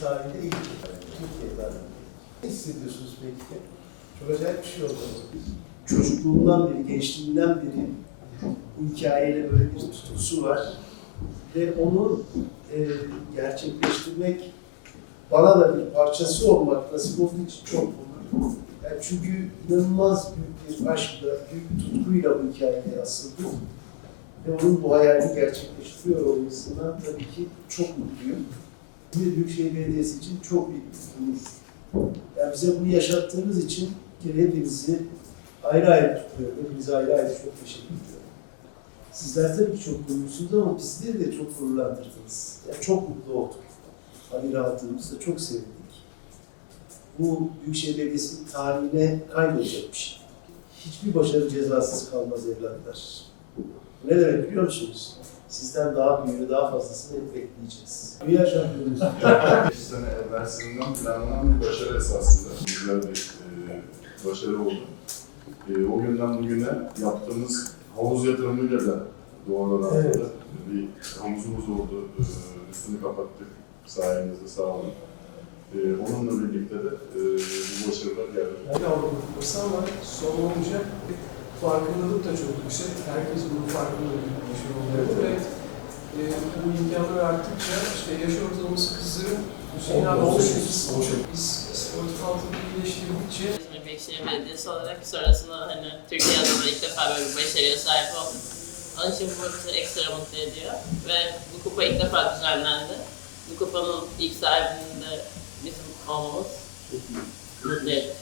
tarihinde ilk Türkiye tarihinde. Ne hissediyorsunuz peki? Çok acayip bir şey oldu. Çocukluğundan beri, gençliğinden beri bu hikayeyle böyle bir tutkusu var. Ve onu e, gerçekleştirmek, bana da bir parçası olmak nasip olduğu için çok mutluyum. Yani çünkü inanılmaz büyük bir aşkla, büyük bir tutkuyla bu hikayeye asıldı. Ve onun bu hayalini gerçekleştiriyor olmasından tabii ki çok mutluyum. Bir Büyükşehir Belediyesi için çok büyük bir onur. Yani bize bunu yaşattığınız için hepinizi ayrı ayrı tutuyorum. Hepinize ayrı ayrı çok teşekkür ediyorum. Sizler tabii ki çok gururlusunuz ama bizleri de çok gururlandırdınız. Yani çok mutlu olduk. Haberi aldığımızda çok sevindik. Bu Büyükşehir Belediyesi'nin tarihine kaydolacak bir şey. Hiçbir başarı cezasız kalmaz evlatlar. Ne demek biliyor musunuz? Sizden daha büyüğünü, daha fazlasını hep bekleyeceğiz. Dünya şampiyonuyuz. 5 sene evvelsinden planlanan bir başarı esasında. Güzel bir e, başarı oldu. E, o günden bugüne yaptığımız havuz yatırımıyla da oranda Evet. bir havuzumuz oldu. E, üstünü kapattık sayenizde sağ olun. E, onunla birlikte de e, bu başarılar geldi. Yani Avrupa Kupası ama son olunca farkındalık da çok yüksek. Herkes bunun farkında bir şey oluyor. Ve e, bu imkanlar arttıkça işte yaş ortalaması kızların Hüseyin abi 18. Biz sportif altyapıyı iyileştirdikçe İzmir Büyükşehir Belediyesi olarak sonrasında hani Türkiye adına ilk defa böyle bir başarıya sahip olduk. Onun için bu bizi ekstra mutlu ediyor ve bu kupa ilk defa düzenlendi. Bu kupanın ilk sahibinin de bizim olmamız mutlu edici.